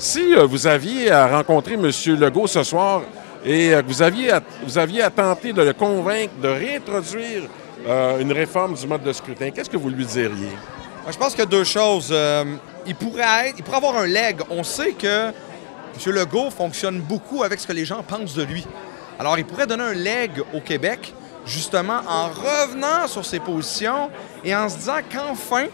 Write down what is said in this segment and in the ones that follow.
Si vous aviez à rencontrer M. Legault ce soir et que vous aviez à tenter de le convaincre de réintroduire une réforme du mode de scrutin, qu'est-ce que vous lui diriez? Je pense qu'il y a deux choses. Il pourrait avoir un leg. On sait que M. Legault fonctionne beaucoup avec ce que les gens pensent de lui. Alors, il pourrait donner un leg au Québec, justement en revenant sur ses positions et en se disant qu'enfin,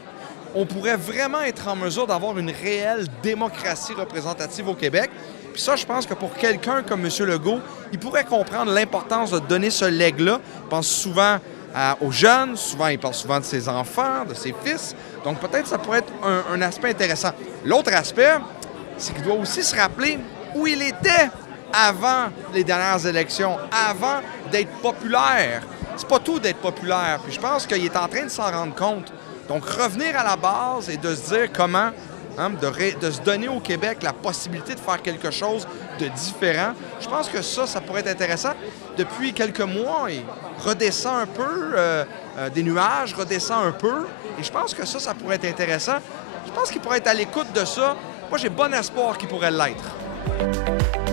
on pourrait vraiment être en mesure d'avoir une réelle démocratie représentative au Québec. Puis ça, je pense que pour quelqu'un comme M. Legault, il pourrait comprendre l'importance de donner ce leg-là. Il pense souvent aux jeunes, souvent il parle souvent de ses enfants, de ses fils. Donc peut-être ça pourrait être un aspect intéressant. L'autre aspect, c'est qu'il doit aussi se rappeler où il était avant les dernières élections, avant d'être populaire. C'est pas tout d'être populaire. Puis je pense qu'il est en train de s'en rendre compte. Donc, revenir à la base et de se dire comment, de se donner au Québec la possibilité de faire quelque chose de différent, je pense que ça pourrait être intéressant. Depuis quelques mois, il redescend un peu des nuages, redescend un peu, et je pense que ça pourrait être intéressant. Je pense qu'il pourrait être à l'écoute de ça. Moi, j'ai bon espoir qu'il pourrait l'être.